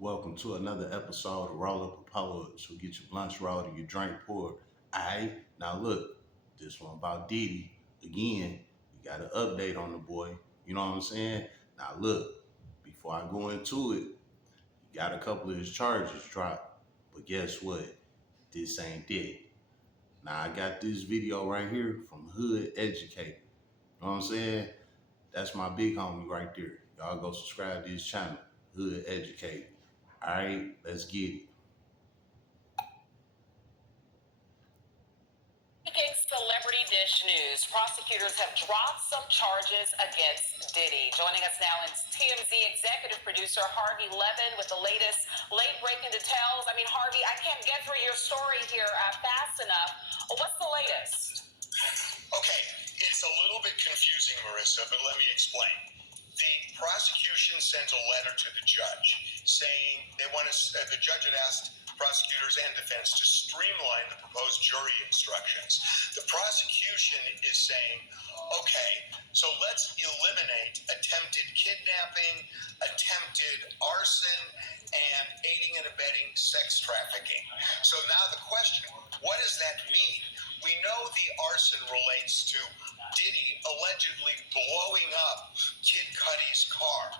Welcome to another episode of Roll Up a Poet. So get your blunts rolled and your drink poured. Alright, now look, this one about Diddy. Again, we got an update on the boy. You know what I'm saying? Now look, before I go into it, he got a couple of his charges dropped. But guess what? This ain't it. Now I got this video right here from Hood Educated. You know what I'm saying? That's my big homie right there. Y'all go subscribe to his channel, Hood Educated. All right, let's get it. Breaking celebrity dish news. Prosecutors have dropped some charges against Diddy. Joining us now is TMZ executive producer Harvey Levin with the latest late-breaking details. Harvey, I can't get through your story here fast enough. What's the latest? Okay, it's a little bit confusing, Marissa, but let me explain. The prosecution sent a letter to the judge saying the judge had asked prosecutors and defense to streamline the proposed jury instructions. The prosecution is saying, okay, so let's eliminate attempted kidnapping, attempted arson, and aiding and abetting sex trafficking. So now the question, what does that mean? We know the arson relates to Diddy allegedly blowing up Kid Cudi's car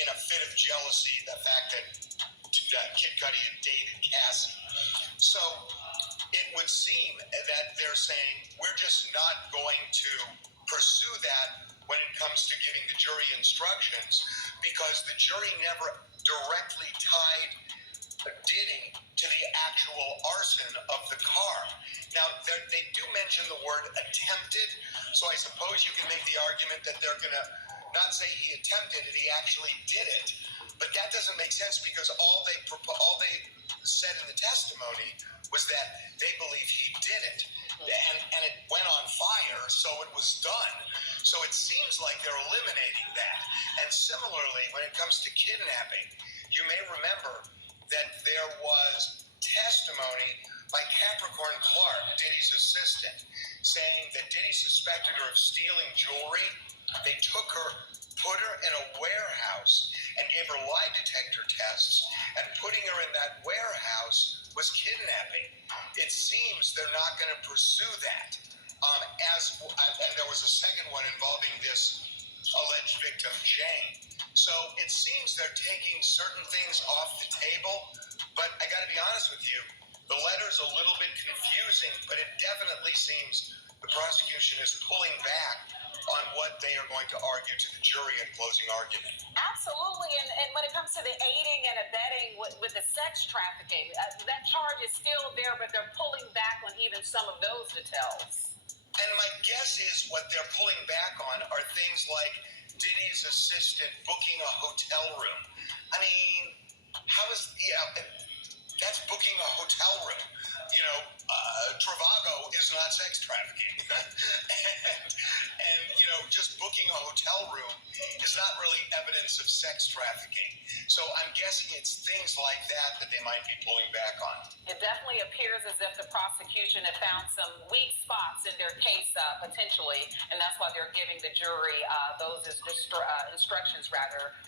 in a fit of jealousy, the fact that Kid Cudi had dated Cassie. So it would seem that they're saying we're just not going to pursue that when it comes to giving the jury instructions because the jury never directly tied Diddy to the actual arson of the car. Now, they do mention the word attempted, so I suppose you can make the argument that they're going to not say he attempted it, he actually did it. But that doesn't make sense because all they said in the testimony was that they believe he did it. And it went on fire, so it was done. So it seems like they're eliminating that. And similarly, when it comes to kidnapping, you may remember that there was testimony by Capricorn Clark, Diddy's assistant, saying that Diddy suspected her of stealing jewelry. They took her, put her in a warehouse, and gave her lie detector tests, and putting her in that warehouse was kidnapping. It seems they're not going to pursue that. And there was a second one involving this alleged victim, Jane. So it seems they're taking certain things off the table, but I got to be honest with you, the letter's a little bit confusing, but it definitely seems the prosecution is pulling back on what they are going to argue to the jury in closing argument. Absolutely, and when it comes to the aiding and abetting with the sex trafficking, that charge is still there, but they're pulling back on even some of those details. And my guess is what they're pulling back on are things like Diddy's assistant booking a hotel room. I mean, that's booking a hotel room. Travago is not sex trafficking. and just booking a hotel room is not really evidence of sex trafficking. So I'm guessing it's things like that they might be pulling back on. It definitely appears as if the prosecution had found some weak spots in their case, potentially, and that's why they're giving the jury those instructions,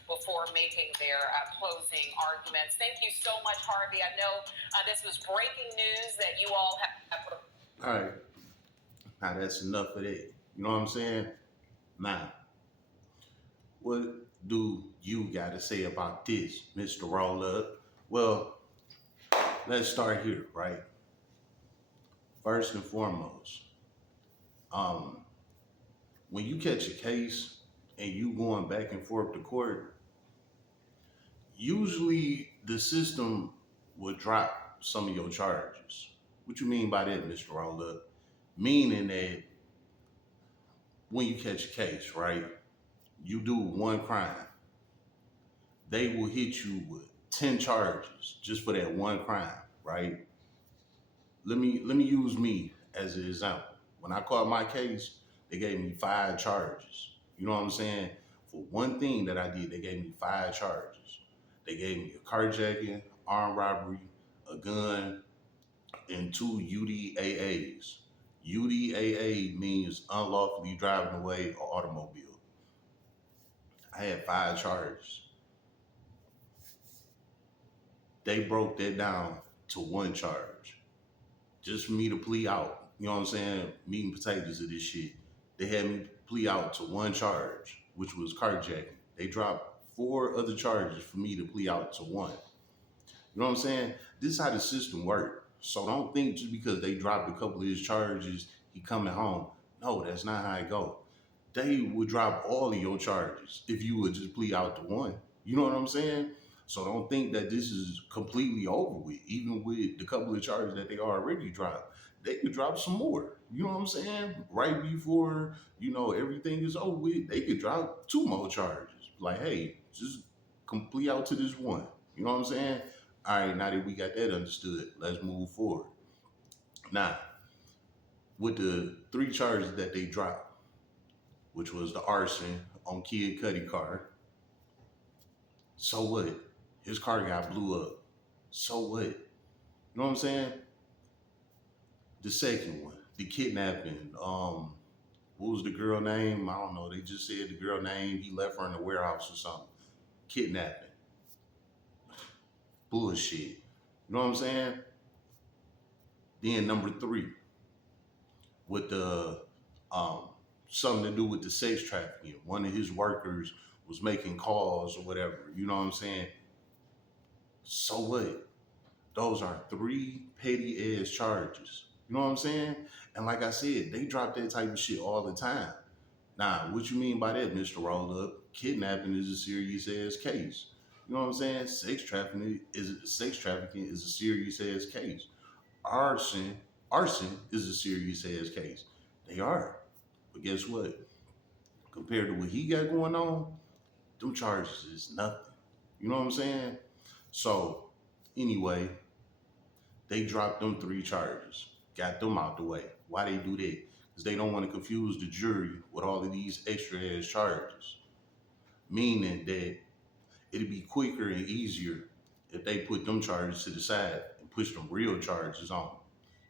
before making their closing arguments. Thank you so much, Harvey. I know this was breaking news that you all have. All right. Now that's enough of that. You know what I'm saying? Now, what do you got to say about this, Mr. Roll Up? Well, let's start here, right? First and foremost, when you catch a case and you going back and forth to court, usually the system will drop some of your charges. What you mean by that, Mr. Roll Up? Meaning that when you catch a case, right, you do one crime, they will hit you with 10 charges just for that one crime, right? Let me use me as an example. When I caught my case, they gave me 5 charges. You know what I'm saying? For one thing that I did, they gave me 5 charges. They gave me a carjacking, armed robbery, a gun, and 2 UDAAs. UDAA means unlawfully driving away an automobile. I had 5 charges. They broke that down to one charge just for me to plea out. You know what I'm saying? Meat and potatoes of this shit. They had me plea out to one charge, which was carjacking. They dropped four other charges for me to plea out to one. You know what I'm saying? This is how the system works. So don't think just because they dropped a couple of his charges, he coming home. No, that's not how it go. They would drop all of your charges if you would just plea out to one. You know what I'm saying? So don't think that this is completely over with. Even with the couple of charges that they already dropped, they could drop some more. You know what I'm saying? Right before everything is over with, they could drop two more charges. Like, hey, just complete out to this one. You know what I'm saying? All right, now that we got that understood, let's move forward. Now, with the three charges that they dropped, which was the arson on Kid Cudi car, so what? His car got blew up. So what? You know what I'm saying? The second one, the kidnapping. What was the girl name? I don't know. They just said the girl name. He left her in the warehouse or something. Kidnapping. Bullshit. You know what I'm saying? Then number three, with the um something to do with the sex trafficking. One of his workers was making calls or whatever. You know what I'm saying? So what? Those are three petty ass charges. You know what I'm saying? And like I said, they drop that type of shit all the time. Now, what you mean by that, Mr. Roll Up? Kidnapping is a serious ass case. You know what I'm saying? Sex trafficking is a serious ass case. Arson, arson is a serious ass case. They are. But guess what? Compared to what he got going on, them charges is nothing. You know what I'm saying? So, anyway, they dropped them three charges, got them out the way. Why they do that? Because they don't want to confuse the jury with all of these extra ass charges. Meaning that it'd be quicker and easier if they put them charges to the side and push them real charges on.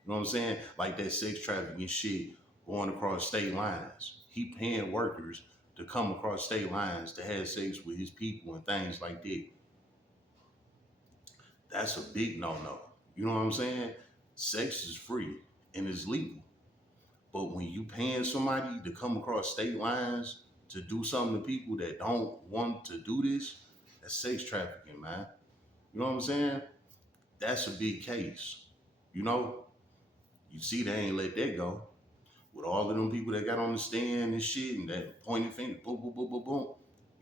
You know what I'm saying? Like that sex trafficking shit going across state lines. He paying workers to come across state lines to have sex with his people and things like that. That's a big no-no. You know what I'm saying? Sex is free and it's legal. But when you paying somebody to come across state lines to do something to people that don't want to do this, that's sex trafficking, man. You know what I'm saying? That's a big case. You know, you see they ain't let that go. With all of them people that got on the stand and shit and that pointing finger, boom, boom, boom, boom, boom.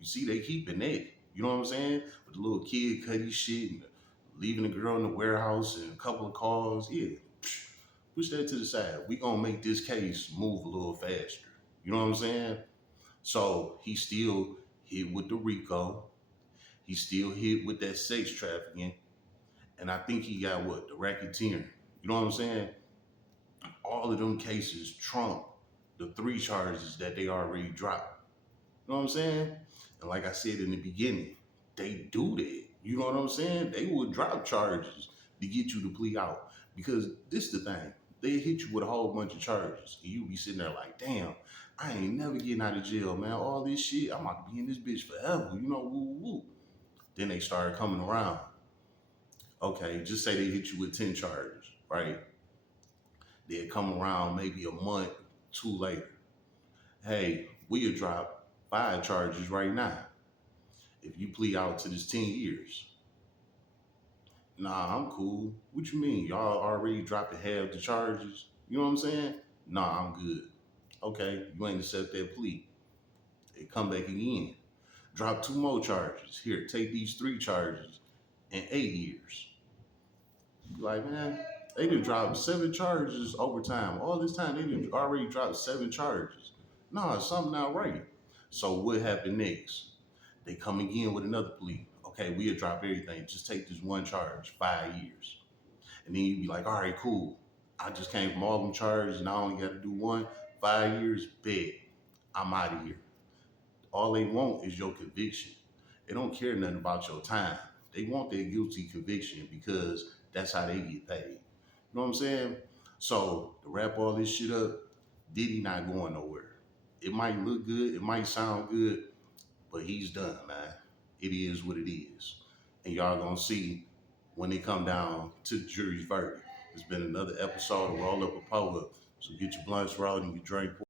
You see they keeping that. You know what I'm saying? With the little Kid Cudi shit and leaving the girl in the warehouse and a couple of calls. Yeah, push that to the side. We gonna make this case move a little faster. You know what I'm saying? So he still hit with the RICO. He still hit with that sex trafficking. And I think he got what? The racketeering. You know what I'm saying? All of them cases trump the three charges that they already dropped. You know what I'm saying? And like I said in the beginning, they do that. You know what I'm saying? They will drop charges to get you to plea out. Because this the thing. They hit you with a whole bunch of charges. And you be sitting there like, damn, I ain't never getting out of jail, man. All this shit, I'm about to be in this bitch forever. You know, woo woo. Then they started coming around. Okay, just say they hit you with 10 charges, right? They'll come around maybe a month, two later. Hey, we'll drop 5 charges right now if you plea out to this 10 years. Nah, I'm cool. What you mean? Y'all already dropped half the charges? You know what I'm saying? Nah, I'm good. Okay, you ain't accept that plea. They come back again. Drop 2 more charges. Here, take these 3 charges in 8 years. You like, man, they done dropped 7 charges over time. All this time, they done already dropped 7 charges. Nah, something not right. So what happened next? They come again with another plea. Okay, we'll drop everything. Just take this one charge, 5 years. And then you be like, all right, cool. I just came from all them charges and I only got to do one. 5 years, bet. I'm out of here. All they want is your conviction. They don't care nothing about your time. They want their guilty conviction because that's how they get paid. You know what I'm saying? So to wrap all this shit up, Diddy not going nowhere. It might look good, it might sound good, but he's done, man. It is what it is. And y'all gonna see when they come down to the jury's verdict. It's been another episode of Roll Up a Pull Up. So get your blunts rolled and your drink